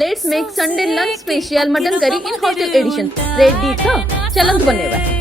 Let's make Sunday lunch special mutton curry in hotel edition. Ready to? चलन तो बनेगा.